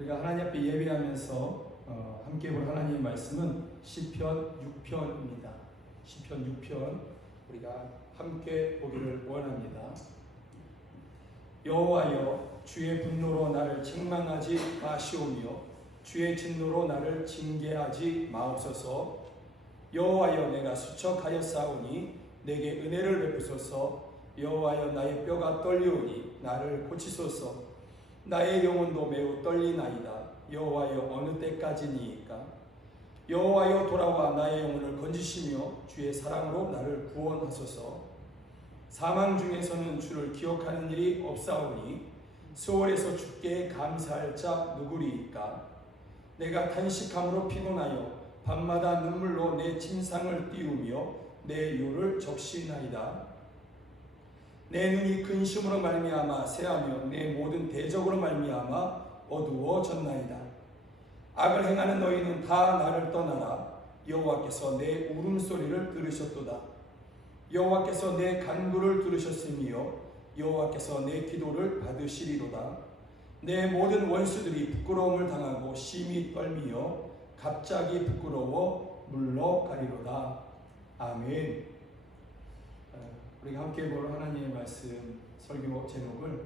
우리가 하나님 앞에 예배하면서 함께 볼 하나님의 말씀은 시편 6편입니다. 시편 6편 우리가 함께 보기를 원합니다. 여호와여, 주의 분노로 나를 책망하지 마시오며 주의 진노로 나를 징계하지 마옵소서. 여호와여, 내가 수척하였사오니 내게 은혜를 베푸소서. 여호와여, 나의 뼈가 떨리오니 나를 고치소서. 나의 영혼도 매우 떨리나이다. 여호와여, 어느 때까지니이까? 여호와여, 돌아와 나의 영혼을 건지시며 주의 사랑으로 나를 구원하소서. 사망 중에서는 주를 기억하는 일이 없사오니 수월에서 주께 감사할 자 누구리이까? 내가 탄식함으로 피곤하여 밤마다 눈물로 내 침상을 띄우며 내 요를 적시나이다. 내 눈이 근심으로 말미암아 새하며 내 모든 대적으로 말미암아 어두워졌나이다. 악을 행하는 너희는 다 나를 떠나라. 여호와께서 내 울음소리를 들으셨도다. 여호와께서 내 간구를 들으셨으며 여호와께서 내 기도를 받으시리로다. 내 모든 원수들이 부끄러움을 당하고 심히 떨미며 갑자기 부끄러워 물러가리로다. 아멘. 우리가 함께 볼 하나님의 말씀 설교 제목을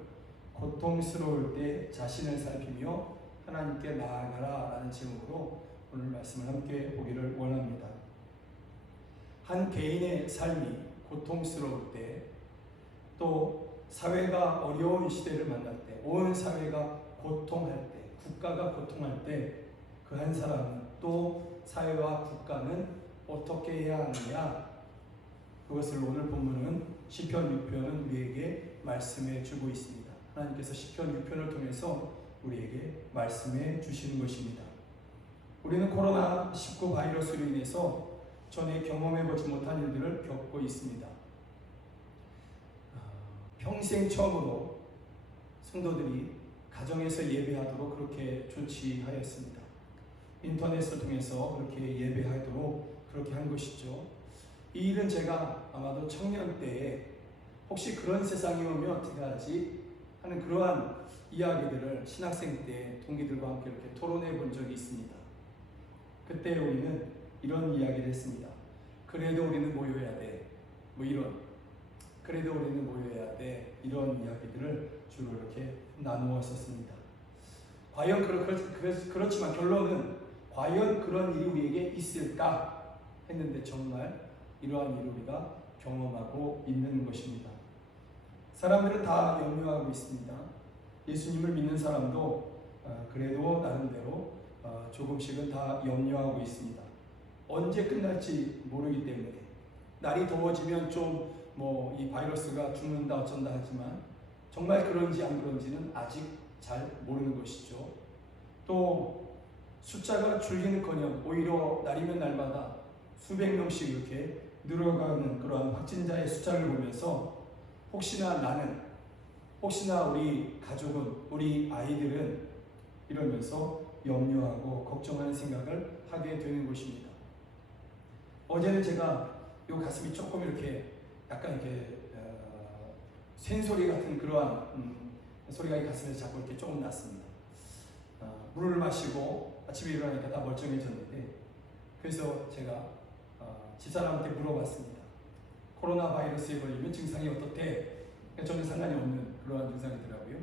고통스러울 때 자신을 살피며 하나님께 나아가라 라는 제목으로 오늘 말씀을 함께 보기를 원합니다. 한 개인의 삶이 고통스러울 때, 또 사회가 어려운 시대를 만날 때, 온 사회가 고통할 때, 국가가 고통할 때 그 한 사람은, 또 사회와 국가는 어떻게 해야 하느냐, 그것을 오늘 본문은 시편 6편은 우리에게 말씀해 주고 있습니다. 하나님께서 시편 6편을 통해서 우리에게 말씀해 주시는 것입니다. 우리는 코로나19 바이러스로 인해서 전에 경험해보지 못한 일들을 겪고 있습니다. 평생 처음으로 성도들이 가정에서 예배하도록 그렇게 조치하였습니다. 인터넷을 통해서 그렇게 예배하도록 그렇게 한 것이죠. 이 일은 제가 아마도 청년 때에 혹시 그런 세상이 오면 어떻게 하지 하는 그러한 이야기들을 신학생 때 동기들과 함께 이렇게 토론해 본 적이 있습니다. 그때 우리는 이런 이야기를 했습니다. 그래도 우리는 모여야 돼. 그래도 우리는 모여야 돼. 이런 이야기들을 주로 이렇게 나누었었습니다. 과연 그렇지만 결론은 과연 그런 일이 우리에게 있을까 했는데 정말 이러한 일을 우리가 경험하고 있는 것입니다. 사람들은 다 염려하고 있습니다. 예수님을 믿는 사람도 그래도 나름대로 조금씩은 다 염려하고 있습니다. 언제 끝날지 모르기 때문에 날이 더워지면 좀 이 바이러스가 죽는다 어쩐다 하지만 정말 그런지 안 그런지는 아직 잘 모르는 것이죠. 또 숫자가 줄기는커녕 오히려 날이면 날마다 수백 명씩 이렇게 늘어가는 그러한 확진자의 숫자를 보면서 혹시나 나는, 혹시나 우리 가족은, 우리 아이들은 이러면서 염려하고 걱정하는 생각을 하게 되는 것입니다. 어제는 제가 요 가슴이 조금 이렇게 약간 이렇게 샌소리 같은 그러한 소리가 이 가슴에서 자꾸 이렇게 조금 났습니다. 물을 마시고 아침에 일어나니까 다 멀쩡해졌는데, 그래서 제가 집사람한테 물어봤습니다. 코로나 바이러스에 걸리면 증상이 어떻대? 전혀 상관이 없는 그러한 증상이더라고요.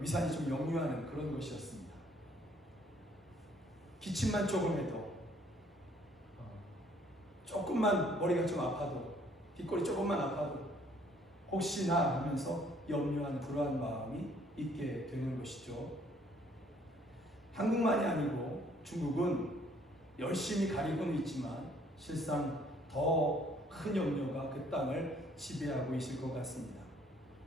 위산이 좀 역류하는 그런 것이었습니다. 기침만 조금 해도, 조금만 머리가 좀 아파도, 뒷골이 조금만 아파도 혹시나 하면서 염려한 그러한 마음이 있게 되는 것이죠. 한국만이 아니고 중국은 열심히 가리고는 있지만 실상 더 큰 염려가 그 땅을 지배하고 있을 것 같습니다.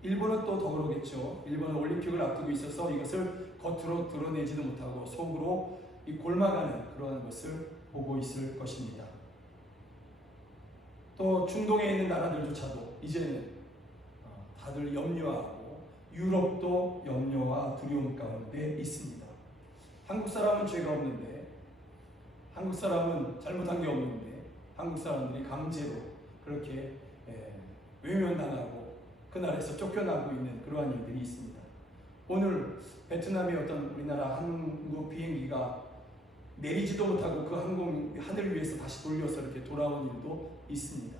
일본은 또 더 그러겠죠. 일본은 올림픽을 앞두고 있어서 이것을 겉으로 드러내지도 못하고 속으로 골마가는 그러한 것을 보고 있을 것입니다. 또 중동에 있는 나라들조차도 이제는 다들 염려하고 유럽도 염려와 두려움 가운데 있습니다. 한국 사람은 죄가 없는데, 한국 사람은 잘못한 게 없는데 한국 사람들이 강제로 그렇게 외면당하고 그 나라에서 쫓겨나고 있는 그러한 일들이 있습니다. 오늘 베트남의 어떤 우리나라 항공 비행기가 내리지도 못하고 그 항공 하늘 위에서 다시 돌려서 이렇게 돌아온 일도 있습니다.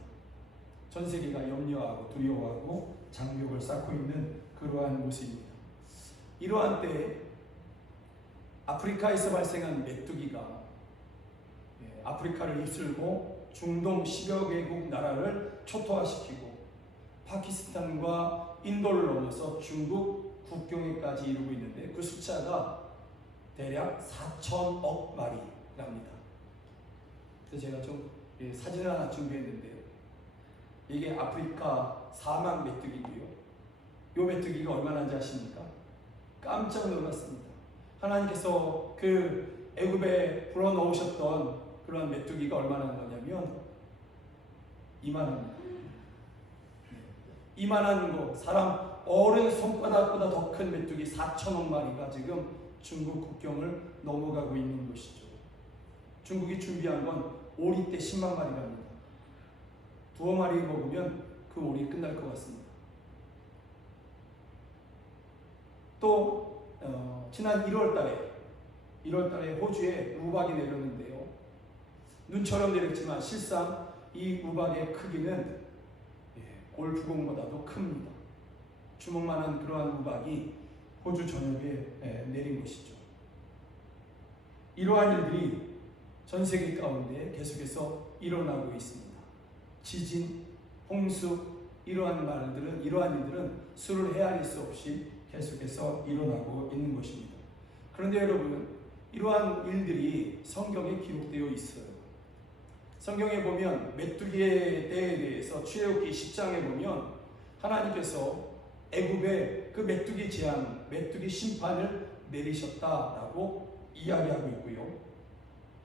전 세계가 염려하고 두려워하고 장벽을 쌓고 있는 그러한 모습입니다. 이러한 때에 아프리카에서 발생한 메뚜기가 아프리카를 휩쓸고 중동 10여 개국 나라를 초토화시키고 파키스탄과 인도를 넘어서 중국 국경에까지 이르고 있는데 그 숫자가 대략 4천억 마리랍니다. 그래서 제가 좀 사진을 하나 준비했는데요. 이게 아프리카 사막 메뚜기고요. 이 메뚜기가 얼마나인지 아십니까? 깜짝 놀랐습니다. 하나님께서 그 애굽에 불어넣으셨던 그런 메뚜기가 얼마나 거냐면 이만합니다. 이만한 거, 사람 어른 손바닥보다 더 큰 메뚜기 4천억 마리가 지금 중국 국경을 넘어가고 있는 것이죠. 중국이 준비한 건 오리 떼 10만 마리랍니다. 두어 마리 먹으면 그 오리 끝날 것 같습니다. 또 지난 1월 달에 호주에 우박이 내렸는데요. 눈처럼 내렸지만 실상 이 우박의 크기는 골프공보다도 큽니다. 주먹만한 그러한 우박이 호주 전역에 내린 것이죠. 이러한 일들이 전 세계 가운데 계속해서 일어나고 있습니다. 지진, 홍수, 이러한 일들은 수를 헤아릴 수 없이 계속해서 일어나고 있는 것입니다. 그런데 여러분, 이러한 일들이 성경에 기록되어 있어요. 성경에 보면 메뚜기의 때에 대해서 출애굽기 10장에 보면 하나님께서 애굽에 그 메뚜기 재앙, 메뚜기 심판을 내리셨다라고 이야기하고 있고요.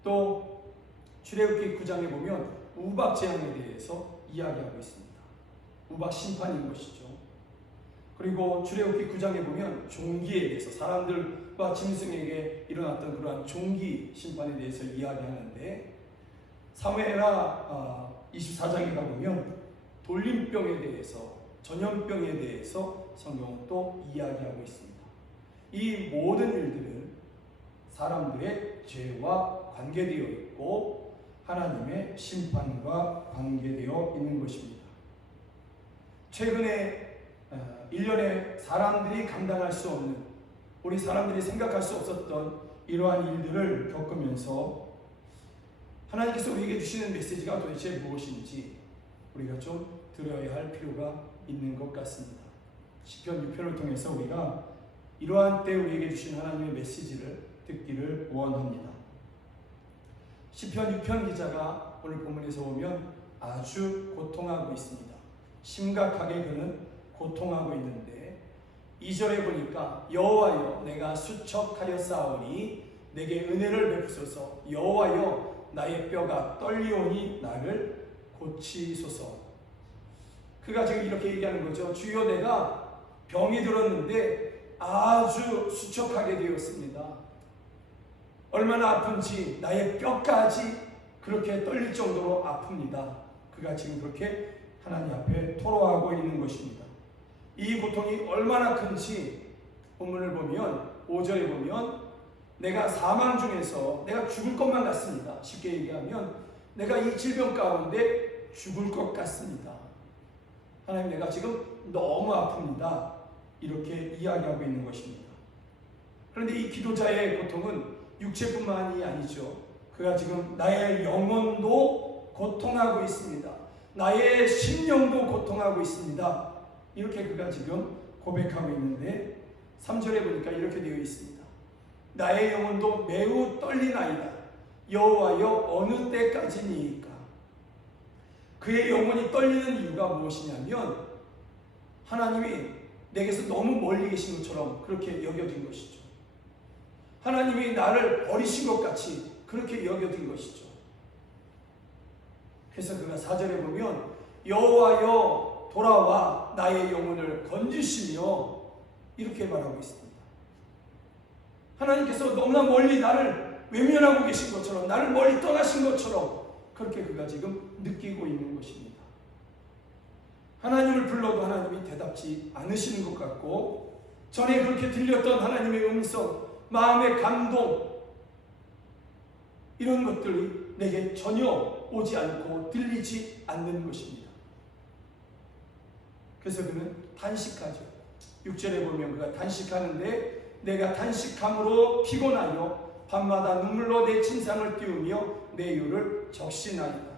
또 출애굽기 9장에 보면 우박 재앙에 대해서 이야기하고 있습니다. 우박 심판인 것이죠. 그리고 출애굽기 9장에 보면 종기에 대해서 사람들과 짐승에게 일어났던 그러한 종기 심판에 대해서 이야기하는데 사무엘하 24장에 가보면 돌림병에 대해서 전염병에 대해서 성경은 또 이야기하고 있습니다. 이 모든 일들은 사람들의 죄와 관계되어 있고 하나님의 심판과 관계되어 있는 것입니다. 최근에 1년에 사람들이 감당할 수 없는, 우리 사람들이 생각할 수 없었던 이러한 일들을 겪으면서 하나님께서 우리에게 주시는 메시지가 도대체 무엇인지 우리가 좀 들어야 할 필요가 있는 것 같습니다. 시편 6편을 통해서 우리가 이러한 때 우리에게 주신 하나님의 메시지를 듣기를 원합니다. 시편 6편 기자가 오늘 본문에서 보면 아주 고통하고 있습니다. 심각하게 그는 고통하고 있는데 2절에 보니까 여호와여 내가 수척하였사오니 내게 은혜를 베푸소서. 여호와여 나의 뼈가 떨리오니 나를 고치소서. 그가 지금 이렇게 얘기하는 거죠. 주여 내가 병이 들었는데 아주 수척하게 되었습니다. 얼마나 아픈지 나의 뼈까지 그렇게 떨릴 정도로 아픕니다. 그가 지금 그렇게 하나님 앞에 토로하고 있는 것입니다. 이 고통이 얼마나 큰지 본문을 보면 5절에 보면 내가 사망 중에서 내가 죽을 것만 같습니다. 쉽게 얘기하면 내가 이 질병 가운데 죽을 것 같습니다. 하나님 내가 지금 너무 아픕니다. 이렇게 이야기하고 있는 것입니다. 그런데 이 기도자의 고통은 육체뿐만이 아니죠. 그가 지금 나의 영혼도 고통하고 있습니다. 나의 심령도 고통하고 있습니다. 이렇게 그가 지금 고백하고 있는데 3절에 보니까 이렇게 되어 있습니다. 나의 영혼도 매우 떨리나이다. 여호와여 어느 때까지니이까. 그의 영혼이 떨리는 이유가 무엇이냐면 하나님이 내게서 너무 멀리 계신 것처럼 그렇게 여겨진 것이죠. 하나님이 나를 버리신 것 같이 그렇게 여겨진 것이죠. 그래서 그가 4절에 보면 여호와여 돌아와 나의 영혼을 건지시며 이렇게 말하고 있습니다. 하나님께서 너무나 멀리 나를 외면하고 계신 것처럼, 나를 멀리 떠나신 것처럼 그렇게 그가 지금 느끼고 있는 것입니다. 하나님을 불러도 하나님이 대답지 않으시는 것 같고 전에 그렇게 들렸던 하나님의 음성, 마음의 감동, 이런 것들이 내게 전혀 오지 않고 들리지 않는 것입니다. 그래서 그는 단식하죠. 6절에 보면 그가 단식하는데 내가 단식함으로 피곤하여 밤마다 눈물로 내 침상을 띄우며 내 이유를 적신하리라.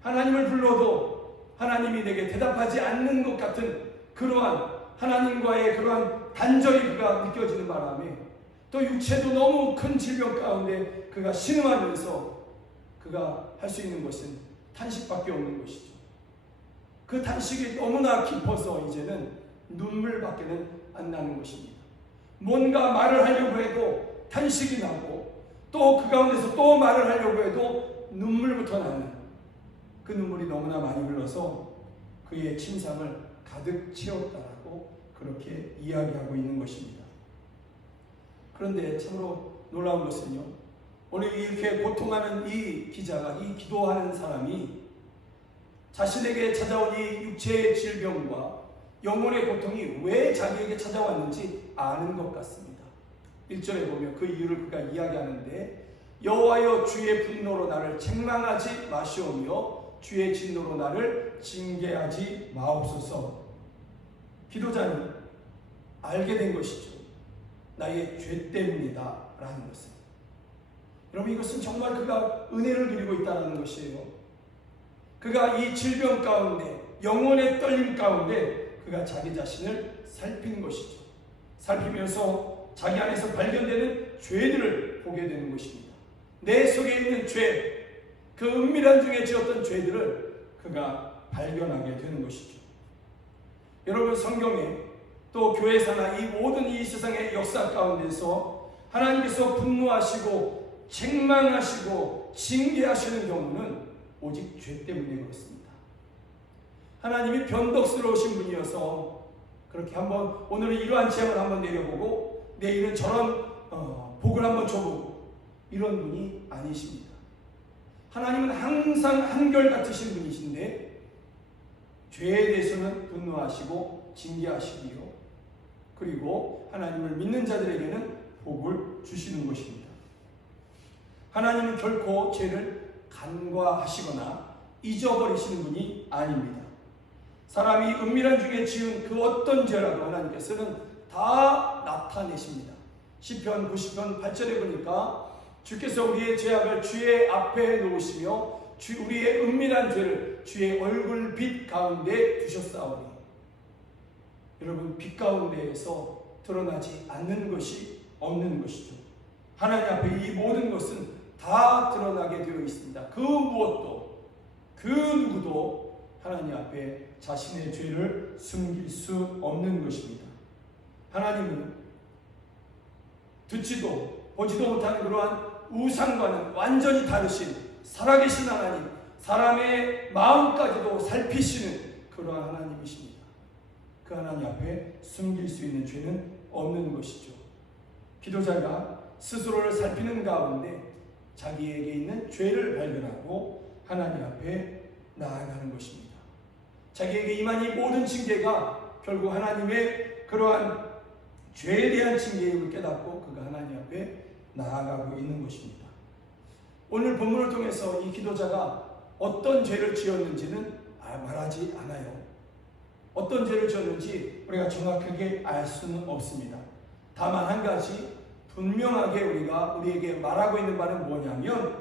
하나님을 불러도 하나님이 내게 대답하지 않는 것 같은 그러한 하나님과의 그러한 단절이 그가 느껴지는 바람에 또 육체도 너무 큰 질병 가운데 그가 신음하면서 그가 할 수 있는 것은 탄식밖에 없는 것이죠. 그 탄식이 너무나 깊어서 이제는 눈물밖에는 안 나는 것입니다. 뭔가 말을 하려고 해도 탄식이 나고 또 그 가운데서 또 말을 하려고 해도 눈물부터 나는 그 눈물이 너무나 많이 흘러서 그의 침상을 가득 채웠다라고 그렇게 이야기하고 있는 것입니다. 그런데 참으로 놀라운 것은요, 오늘 이렇게 고통하는 이 기자가, 이 기도하는 사람이 자신에게 찾아온 이 육체의 질병과 영혼의 고통이 왜 자기에게 찾아왔는지 아는 것 같습니다. 1절에 보면 그 이유를 그가 이야기하는데 여호와여 주의 분노로 나를 책망하지 마시오며 주의 진노로 나를 징계하지 마옵소서. 기도자는 알게 된 것이죠. 나의 죄 때문이다 라는 것을. 여러분, 이것은 정말 그가 은혜를 누리고 있다는 것이에요. 그가 이 질병 가운데, 영혼의 떨림 가운데 그가 자기 자신을 살핀 것이죠. 살피면서 자기 안에서 발견되는 죄들을 보게 되는 것입니다. 내 속에 있는 죄, 그 은밀한 중에 지었던 죄들을 그가 발견하게 되는 것이죠. 여러분, 성경에 또 교회사나 이 모든 이 세상의 역사 가운데서 하나님께서 분노하시고 책망하시고 징계하시는 경우는 오직 죄 때문에 그렇습니다. 하나님이 변덕스러우신 분이어서 그렇게 한번 오늘은 이러한 재앙을 한번 내려보고 내일은 저런 복을 한번 줘보고 이런 분이 아니십니다. 하나님은 항상 한결같으신 분이신데 죄에 대해서는 분노하시고 징계하시고요, 그리고 하나님을 믿는 자들에게는 복을 주시는 것입니다. 하나님은 결코 죄를 간과하시거나 잊어버리시는 분이 아닙니다. 사람이 은밀한 중에 지은 그 어떤 죄라도 하나님께서는 다 나타내십니다. 시편 90편 8절에 보니까 주께서 우리의 죄악을 주의 앞에 놓으시며 우리의 은밀한 죄를 주의 얼굴 빛 가운데 두셨사오니. 여러분, 빛 가운데에서 드러나지 않는 것이 없는 것이죠. 하나님 앞에 이 모든 것은 다 드러나게 되어 있습니다. 그 무엇도, 그 누구도 하나님 앞에 자신의 죄를 숨길 수 없는 것입니다. 하나님은 듣지도 보지도 못하는 그러한 우상과는 완전히 다르신 살아계신 하나님, 사람의 마음까지도 살피시는 그러한 하나님이십니다. 그 하나님 앞에 숨길 수 있는 죄는 없는 것이죠. 기도자가 스스로를 살피는 가운데 자기에게 있는 죄를 발견하고 하나님 앞에 나아가는 것입니다. 자기에게 임한 이 모든 징계가 결국 하나님의 그러한 죄에 대한 징계임을 깨닫고 그가 하나님 앞에 나아가고 있는 것입니다. 오늘 본문을 통해서 이 기도자가 어떤 죄를 지었는지는 말하지 않아요. 어떤 죄를 지었는지 우리가 정확하게 알 수는 없습니다. 다만 한 가지 분명하게 우리에게 말하고 있는 바는 뭐냐면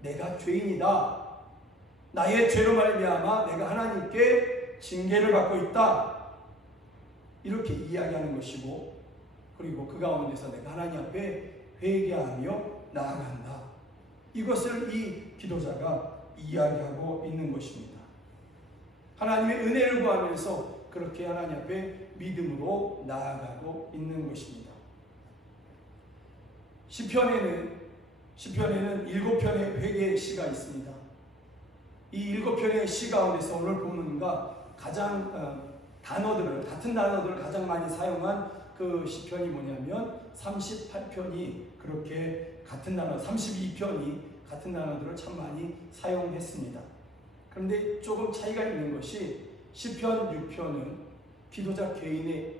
내가 죄인이다. 나의 죄로 말미암아 내가 하나님께 징계를 받고 있다. 이렇게 이야기하는 것이고, 그리고 그 가운데서 내가 하나님 앞에 회개하며 나아간다. 이것을 이 기도자가 이야기하고 있는 것입니다. 하나님의 은혜를 구하면서 그렇게 하나님 앞에 믿음으로 나아가고 있는 것입니다. 시편에는 7편의 회개의 시가 있습니다. 이 7편의 시 가운데서 오늘 본문과 가장 같은 단어들을 가장 많이 사용한 그 시편이 뭐냐면 38편이 그렇게 같은 단어, 32편이 같은 단어들을 참 많이 사용했습니다. 그런데 조금 차이가 있는 것이 시편 6편은 기도자 개인의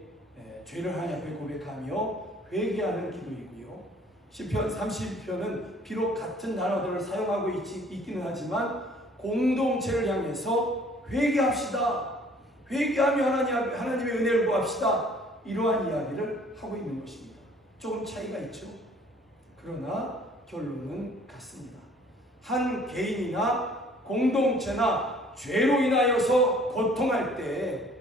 죄를 하나님 앞에 고백하며 회개하는 기도이고요. 시편 30편은 비록 같은 단어들을 사용하고 있기는 하지만 공동체를 향해서 회개합시다. 회개하며 하나님의 은혜를 구합시다. 이러한 이야기를 하고 있는 것입니다. 조금 차이가 있죠. 그러나 결론은 같습니다. 한 개인이나 공동체나 죄로 인하여서 고통할 때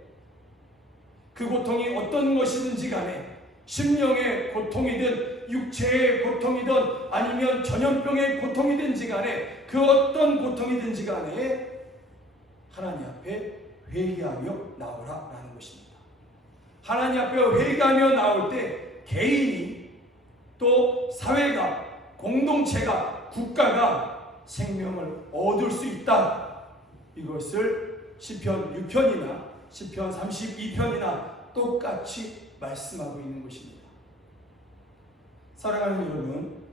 그 고통이 어떤 것이든지 간에 심령의 고통이든 육체의 고통이든 아니면 전염병의 고통이든지 간에 그 어떤 고통이든지 간에 하나님 앞에 회개하며 나오라라는 것입니다. 하나님 앞에 회개하며 나올 때 개인이 또 사회가 공동체가 국가가 생명을 얻을 수 있다. 이것을 시편 6편이나 시편 32편이나 똑같이 말씀하고 있는 것입니다. 사랑하는 여러분,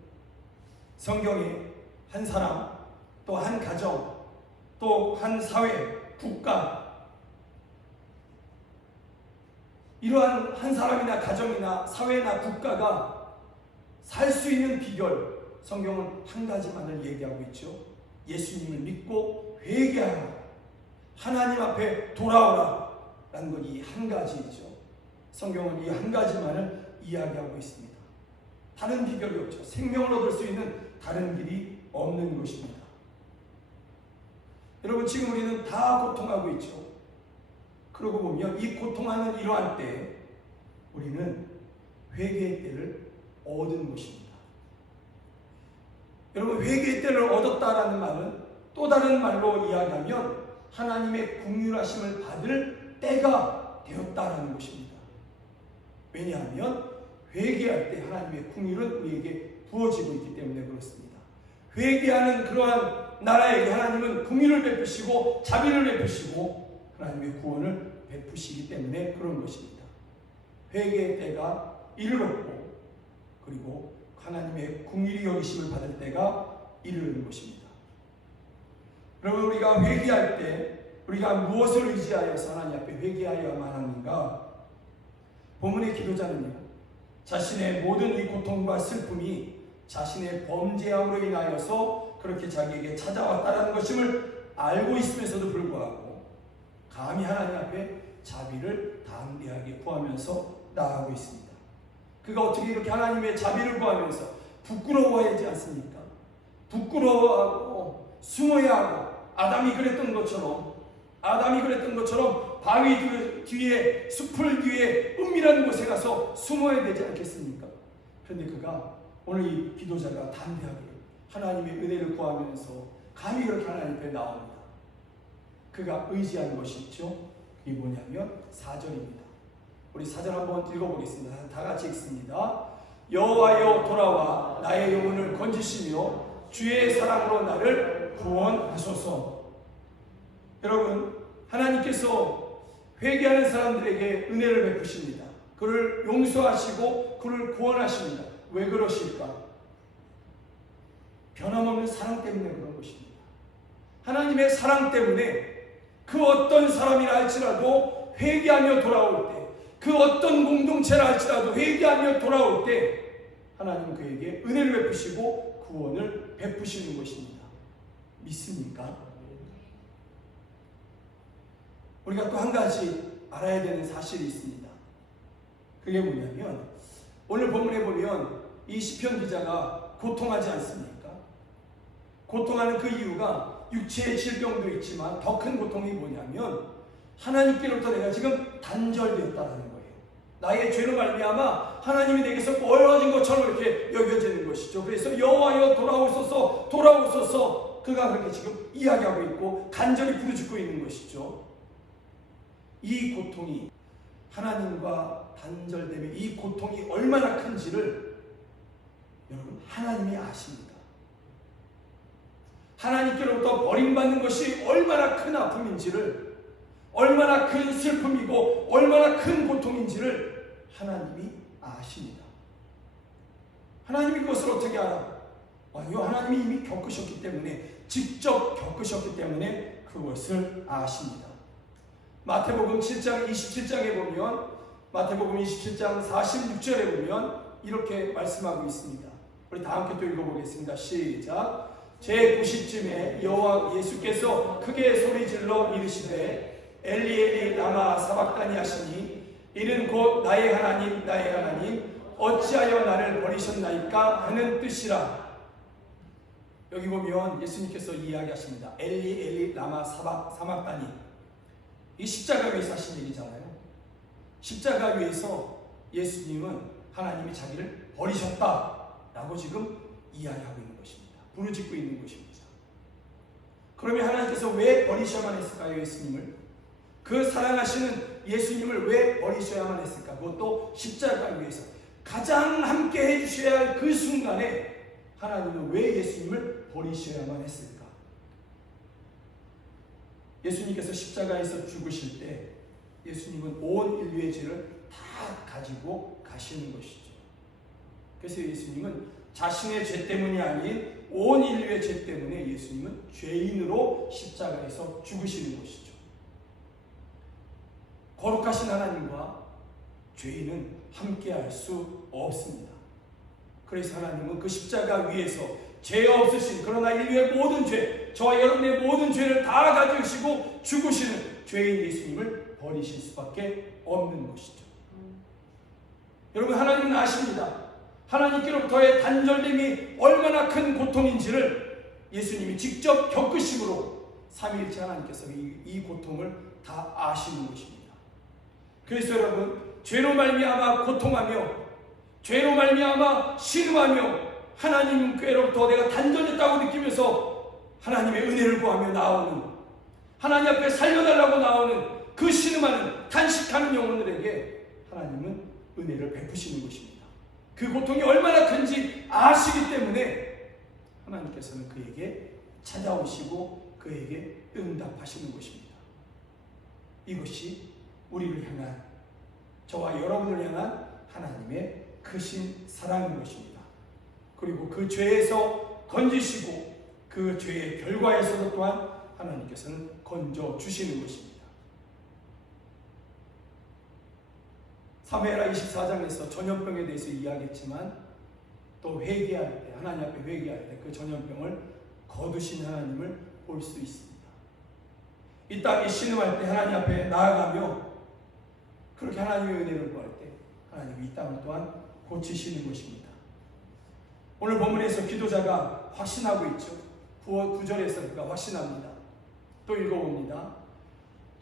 성경에 한 사람, 또 한 가정, 또 한 사회, 국가, 이러한 한 사람이나 가정이나 사회나 국가가 살 수 있는 비결, 성경은 한 가지만을 얘기하고 있죠. 예수님을 믿고 회개하라, 하나님 앞에 돌아오라 라는 건 이 한 가지이죠. 성경은 이 한 가지만을 이야기하고 있습니다. 다른 비결이 없죠. 생명을 얻을 수 있는 다른 길이 없는 것입니다. 여러분, 지금 우리는 다 고통하고 있죠. 그러고 보면 이 고통하는 이러한 때 우리는 회개의 때를 얻은 것입니다. 여러분, 회개의 때를 얻었다라는 말은 또 다른 말로 이야기하면 하나님의 긍휼하심을 받을 때가 되었다라는 것입니다. 왜냐하면 회개할 때 하나님의 긍휼은 우리에게 부어지고 있기 때문에 그렇습니다. 회개하는 그러한 나라에게 하나님은 긍휼을 베푸시고 자비를 베푸시고 하나님의 구원을 베푸시기 때문에 그런 것입니다. 회개의 때가 이르렀고 그리고 하나님의 긍휼히 여기심을 받을 때가 이르는 것입니다. 여러분, 우리가 회개할 때 우리가 무엇을 의지하여서 하나님 앞에 회개하여야만 하는가? 본문의 기도자는요, 자신의 모든 이 고통과 슬픔이 자신의 범죄함으로 인하여서 그렇게 자기에게 찾아왔다는 것임을 알고 있으면서도 불구하고 감히 하나님 앞에 자비를 담대하게 구하면서 나아가고 있습니다. 그가 어떻게 이렇게 하나님의 자비를 구하면서 부끄러워하지 않습니까? 부끄러워하고 숨어야 하고 아담이 그랬던 것처럼 바위 뒤에 숲을 뒤에 은밀한 곳에 가서 숨어야 되지 않겠습니까? 그런데 그가 오늘 이 기도자가 담대하게 하나님의 은혜를 구하면서 감히 그렇게 하나님 앞에 나옵니다. 그가 의지한 것이 있죠. 그게 뭐냐면 4절입니다. 우리 4절 한번 읽어보겠습니다. 다 같이 읽습니다. 여호와여 돌아와 나의 영혼을 건지시며 주의 사랑으로 나를 구원하소서. 여러분, 하나님께서 회개하는 사람들에게 은혜를 베푸십니다. 그를 용서하시고 그를 구원하십니다. 왜 그러실까? 변함없는 사랑 때문에 그런 것입니다. 하나님의 사랑 때문에 그 어떤 사람이라 할지라도 회개하며 돌아올 때, 그 어떤 공동체라 할지라도 회개하며 돌아올 때 하나님은 그에게 은혜를 베푸시고 구원을 베푸시는 것입니다. 믿습니까? 우리가 또 한 가지 알아야 되는 사실이 있습니다. 그게 뭐냐면 오늘 본문에 보면 이 시편 기자가 고통하지 않습니까? 고통하는 그 이유가 육체의 질병도 있지만 더 큰 고통이 뭐냐면 하나님께로부터 내가 지금 단절되었다는 거예요. 나의 죄로 말미암아 하나님이 내게서 멀어진 것처럼 이렇게 여겨지는 것이죠. 그래서 여호와여 돌아오소서, 돌아오소서, 그가 그렇게 지금 이야기하고 있고 간절히 부르짖고 있는 것이죠. 이 고통이, 하나님과 단절됨의 이 고통이 얼마나 큰지를 여러분, 하나님이 아십니다. 하나님께로부터 버림받는 것이 얼마나 큰 아픔인지를, 얼마나 큰 슬픔이고 얼마나 큰 고통인지를 하나님이 아십니다. 하나님이 그것을 어떻게 알아? 하나님이 이미 겪으셨기 때문에, 직접 겪으셨기 때문에 그것을 아십니다. 마태복음 7장 27장에 보면 마태복음 27장 46절에 보면 이렇게 말씀하고 있습니다. 우리 다 함께 또 읽어보겠습니다. 시작. 제90쯤에 여호와 예수께서 크게 소리질러 이르시되 엘리 엘리 라마 사박다니 하시니 이는 곧 나의 하나님 나의 하나님 어찌하여 나를 버리셨나이까 하는 뜻이라. 여기 보면 예수님께서 이야기하십니다. 엘리 엘리 라마 사박다니. 이 십자가 위에서 하신 얘기잖아요. 십자가 위에서 예수님은 하나님이 자기를 버리셨다라고 지금 이야기하고 있는 것입니다. 부르짖고 있는 것입니다. 그러면 하나님께서 왜 버리셔야만 했을까요? 예수님을? 그 사랑하시는 예수님을 왜 버리셔야만 했을까? 그것도 십자가 위에서 가장 함께 해주셔야 할 그 순간에 하나님은 왜 예수님을 버리셔야만 했을까? 예수님께서 십자가에서 죽으실 때 예수님은 온 인류의 죄를 다 가지고 가시는 것이죠. 그래서 예수님은 자신의 죄 때문이 아닌 온 인류의 죄 때문에 예수님은 죄인으로 십자가에서 죽으시는 것이죠. 거룩하신 하나님과 죄인은 함께할 수 없습니다. 그래서 하나님은 그 십자가 위에서 죄 없으신, 그러나 인류의 모든 죄, 저와 여러분의 모든 죄를 다 가지시고 죽으시는 죄인 예수님을 버리실 수밖에 없는 것이죠. 여러분, 하나님은 아십니다. 하나님께로부터의 단절됨이 얼마나 큰 고통인지를 예수님이 직접 겪으심으로 삼위일체 하나님께서 이 고통을 다 아시는 것입니다. 그래서 여러분, 죄로 말미암아 고통하며 죄로 말미암아 신음하며 하나님께로부터 내가 단절됐다고 느끼면서 하나님의 은혜를 구하며 나오는, 하나님 앞에 살려달라고 나오는 그 신음하는 탄식하는 영혼들에게 하나님은 은혜를 베푸시는 것입니다. 그 고통이 얼마나 큰지 아시기 때문에 하나님께서는 그에게 찾아오시고 그에게 응답하시는 것입니다. 이것이 우리를 향한, 저와 여러분을 향한 하나님의 크신 사랑인 것입니다. 그리고 그 죄에서 건지시고 그 죄의 결과에서도 또한 하나님께서는 건져 주시는 것입니다. 사무엘하 24장에서 전염병에 대해서 이야기했지만 또 회개할 때, 하나님 앞에 회개할 때 그 전염병을 거두신 하나님을 볼 수 있습니다. 이 땅에 신음할 때 하나님 앞에 나아가며 그렇게 하나님의 은혜를 구할 때 하나님이 이 땅을 또한 고치시는 것입니다. 오늘 본문에서 기도자가 확신하고 있죠. 9절에서 그가 확신합니다. 또 읽어봅니다.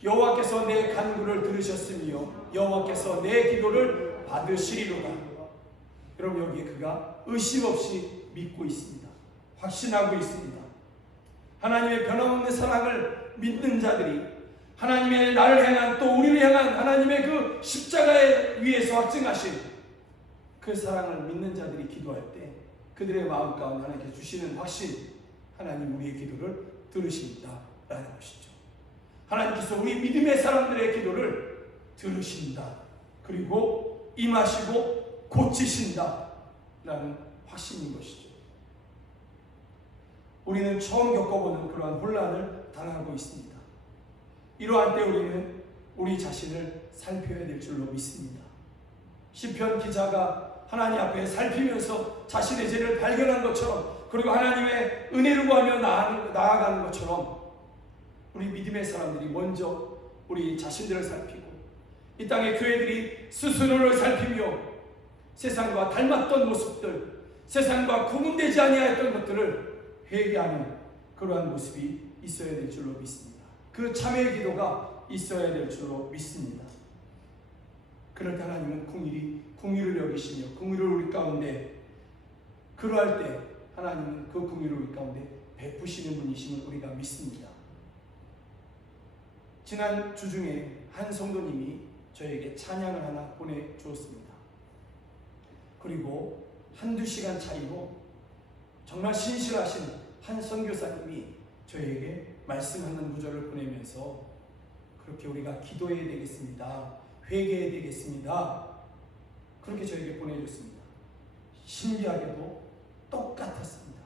여호와께서 내 간구를 들으셨으며 여호와께서 내 기도를 받으시리로다. 여러분, 여기에 그가 의심 없이 믿고 있습니다. 확신하고 있습니다. 하나님의 변함없는 사랑을 믿는 자들이, 하나님의 나를 향한, 또 우리를 향한 하나님의 그 십자가에 위에서 확증하신 그 사랑을 믿는 자들이 기도할 때 그들의 마음 가운데 하나님께 주시는 확신, 하나님 우리의 기도를 들으신다라는 것이죠. 하나님께서 우리 믿음의 사람들의 기도를 들으신다, 그리고 임하시고 고치신다라는 확신인 것이죠. 우리는 처음 겪어보는 그러한 혼란을 당하고 있습니다. 이러한 때 우리는 우리 자신을 살펴야 될 줄로 믿습니다. 시편 기자가 하나님 앞에 살피면서 자신의 죄를 발견한 것처럼, 그리고 하나님의 은혜를 구하며 나아가는 것처럼 우리 믿음의 사람들이 먼저 우리 자신들을 살피고 이 땅의 교회들이 스스로를 살피며 세상과 닮았던 모습들, 세상과 구분되지 아니하였던 것들을 회개하는 그러한 모습이 있어야 될 줄로 믿습니다. 그 참회의 기도가 있어야 될 줄로 믿습니다. 그럴 때 하나님은 궁휼을 여기시며 궁휼을 우리 가운데, 그러할 때 하나님은 그 궁휼을 우리 가운데 베푸시는 분이심을 우리가 믿습니다. 지난 주 중에 한 성도님이 저에게 찬양을 하나 보내주었습니다. 그리고 한두 시간 차이로 정말 신실하신 한 선교사님이 저에게 말씀하는 구절을 보내면서 그렇게 우리가 기도해야 되겠습니다, 회개해야 되겠습니다, 그렇게 저에게 보내줬습니다. 신기하게도 똑같았습니다.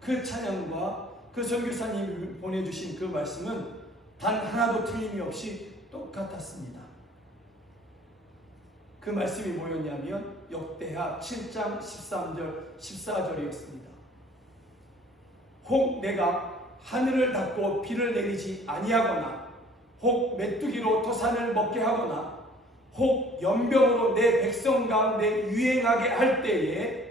그 찬양과 그 선교사님이 보내주신 그 말씀은 단 하나도 틀림이 없이 똑같았습니다. 그 말씀이 뭐였냐면 역대하 7장 13절 14절이었습니다. 혹 내가 하늘을 닫고 비를 내리지 아니하거나 혹 메뚜기로 토산을 먹게 하거나 혹 연병으로 내 백성 가운데 유행하게 할 때에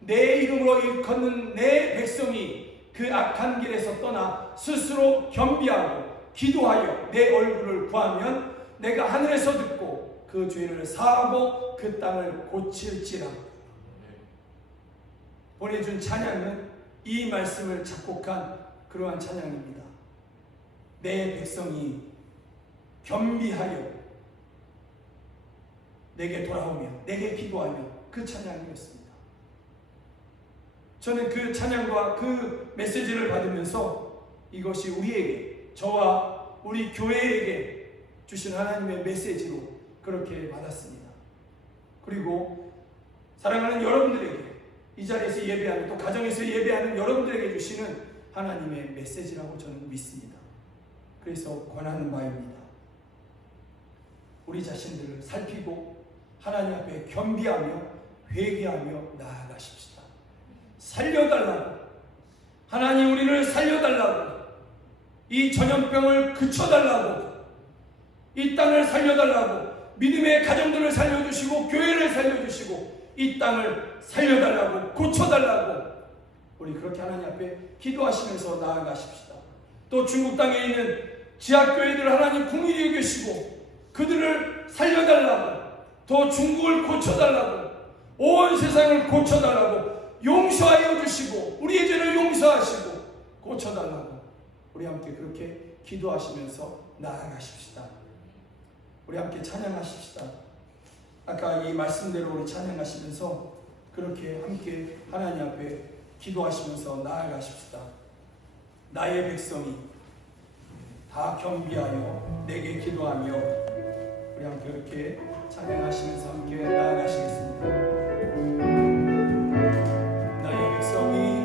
내 이름으로 일컫는 내 백성이 그 악한 길에서 떠나 스스로 겸비하고 기도하여 내 얼굴을 구하면 내가 하늘에서 듣고 그 죄를 사하고 그 땅을 고칠지라. 보내준 찬양은 이 말씀을 작곡한 그러한 찬양입니다. 내 백성이 겸비하여 내게 돌아오며 내게 기도하며 그 찬양이었습니다. 저는 그 찬양과 그 메시지를 받으면서 이것이 우리에게, 저와 우리 교회에게 주신 하나님의 메시지로 그렇게 받았습니다. 그리고 사랑하는 여러분들에게, 이 자리에서 예배하는, 또 가정에서 예배하는 여러분들에게 주시는 하나님의 메시지라고 저는 믿습니다. 그래서 권하는 바입니다. 우리 자신들을 살피고 하나님 앞에 겸비하며 회개하며 나아가십시다. 살려달라고, 하나님 우리를 살려달라고, 이 전염병을 그쳐달라고, 이 땅을 살려달라고, 믿음의 가정들을 살려주시고 교회를 살려주시고 이 땅을 살려달라고, 고쳐달라고 우리 그렇게 하나님 앞에 기도하시면서 나아가십시다. 또 중국 땅에 있는 지하교회들 하나님 긍휼히 여기시고 그들을 살려달라고, 더 중국을 고쳐달라고, 온 세상을 고쳐달라고, 용서하여 주시고 우리의 죄를 용서하시고 고쳐달라고 우리 함께 그렇게 기도하시면서 나아가십시다. 우리 함께 찬양하십시다. 아까 이 말씀대로 우리 찬양하시면서 그렇게 함께 하나님 앞에 기도하시면서 나아가십시다. 나의 백성이 다 겸비하여 내게 기도하며, 우리 함께 그렇게 찬양하시면서 함께 나아가시겠습니다. 나의 백성이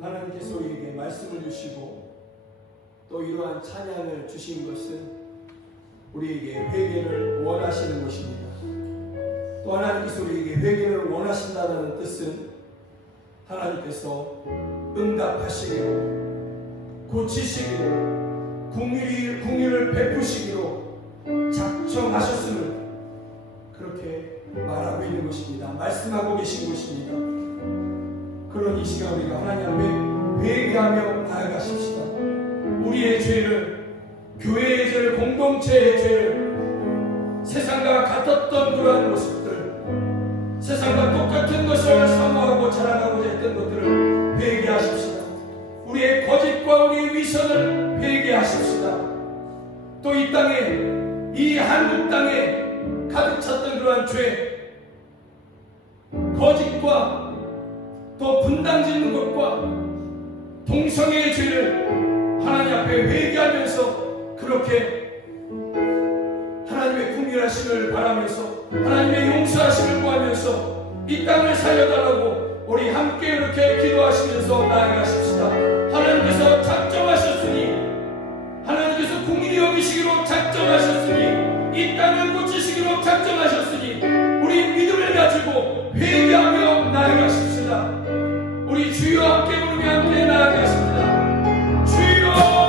하나님께서 우리에게 말씀을 주시고 또 이러한 찬양을 주신 것은 우리에게 회개를 원하시는 것입니다. 또 하나님께서 우리에게 회개를 원하신다는 뜻은 하나님께서 응답하시기로, 고치시기로, 긍휼을 베푸시기로 작정하셨음을 그렇게 말하고 있는 것입니다. 말씀하고 계신 것입니다. 그런 이 시간 우리가 하나님 앞에 회개하며 나아가십시다. 우리의 죄를, 교회의 죄를, 공동체의 죄를, 세상과 같았던 그러한 모습들, 세상 세상과 똑같은 것을 사모하고 자랑하고자 했던 것들을 회개하십시다. 우리의 거짓과 우리의 위선을 회개하십시다. 또 이 땅에, 이 한국 땅에 가득 찼던 그러한 죄, 거짓과 또 분당 짓는 것과 동성애의 죄를 하나님 앞에 회개하면서 그렇게 하나님의 긍휼하심을 바라면서 하나님의 용서하심을 구하면서 이 땅을 살려달라고 우리 함께 이렇게 기도하시면서 나아가십시다. 하나님께서 작정하셨으니, 하나님께서 국민이 여기시기로 작정하셨으니, 이 땅을 고치시기로 작정하셨으니 우리 믿음을 가지고 회개하며 나아가십시다. 우리 주여 함께 부르며 함께 나아가십니다. 주여!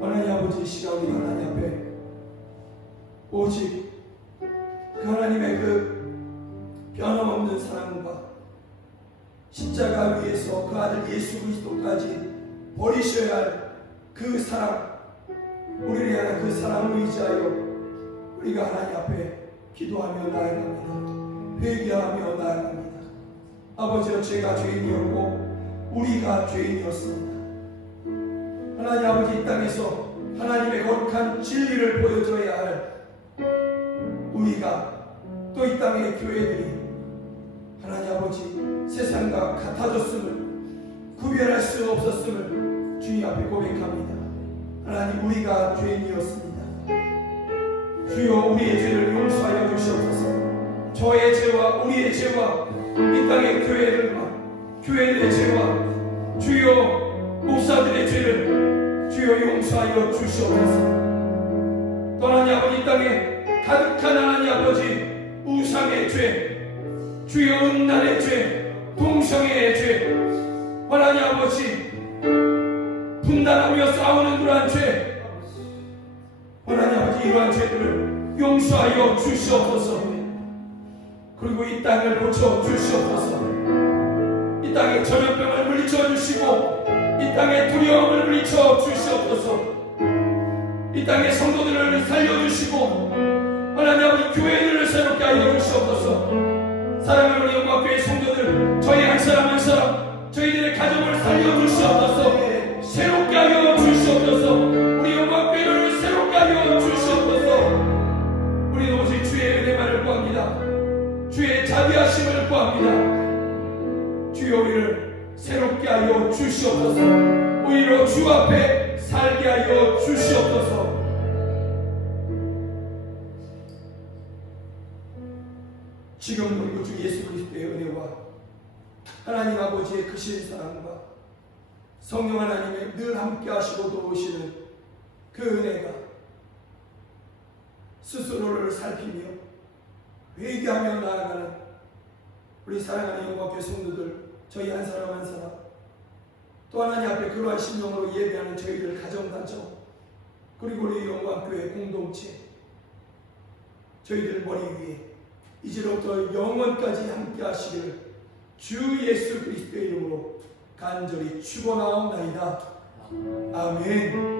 하나님 아버지, 이 시간 우리 하나님 앞에 오직 그 하나님의 그 변함없는 사랑과 십자가 위에서 그 아들 예수 그리스도까지 버리셔야 할 그 사랑, 우리를 향한 그 사랑을 의지하여 우리가 하나님 앞에 기도하며 나아갑니다. 회개하며 나아갑니다. 아버지여, 제가 죄인이었고 우리가 죄인이었습니다. 하나님 아버지, 이 땅에서 하나님의 거룩한 진리를 보여줘야 할 우리가, 또 이 땅의 교회들이 하나님 아버지 세상과 같아졌음을, 구별할 수 없었음을 주님 앞에 고백합니다. 하나님, 우리가 죄인이었습니다. 주여, 우리의 죄를 용서하여 주시옵소서. 저의 죄와 우리의 죄와 이 땅의 교회들과 교회들의 죄와 주여 목사들의 죄를 주여 용서하여 주시옵소서. 또 하나님 아버지, 이 땅에 가득한 하나님 아버지 우상의 죄, 주여 음란의 죄, 동성애의 죄, 하나님 아버지 분단하며 싸우는 그러한 죄, 하나님 아버지 이러한 죄들을 용서하여 주시옵소서. 그리고 이 땅을 고쳐 주시옵소서. 이 땅의 전염병을 물리쳐 주시고 이 땅의 두려움을 물리쳐 주시옵소서. 이 땅의 성도들을 살려주시고 하나님 아버지 교회들을 새롭게 하여 주시옵소서. 사랑하는 우리 영광교회 성도들, 저희 한 사람 한 사람 저희들의 가정을 살려주시옵소서. 새롭게 하여 주시옵소서. 우리 영광교회를 새롭게 하여 주시옵소서. 우리는 오직 주의 은혜만을 구합니다. 주의 자비하심을 구합니다. 주여 우리를 새롭게 하여 주시옵소서. 오히려 주 앞에 살게 하여 주시옵소서. 지금 우리 주 예수 그리스도의 은혜와 하나님 아버지의 크신 사랑과 성령 하나님의 늘 함께 하시고 도우시는 그 은혜가 스스로를 살피며 회개하며 나아가는 우리 사랑하는 영광교회 성도들, 저희 한 사람 한 사람, 또 하나님 앞에 그러한 심령으로 예배하는 저희들 가정 그리고 우리 영광교회 공동체, 저희들 머리 위에 이제로부터 영원까지 함께 하시기를 주 예수 그리스도의 이름으로 간절히 축원하옵나이다. 아멘.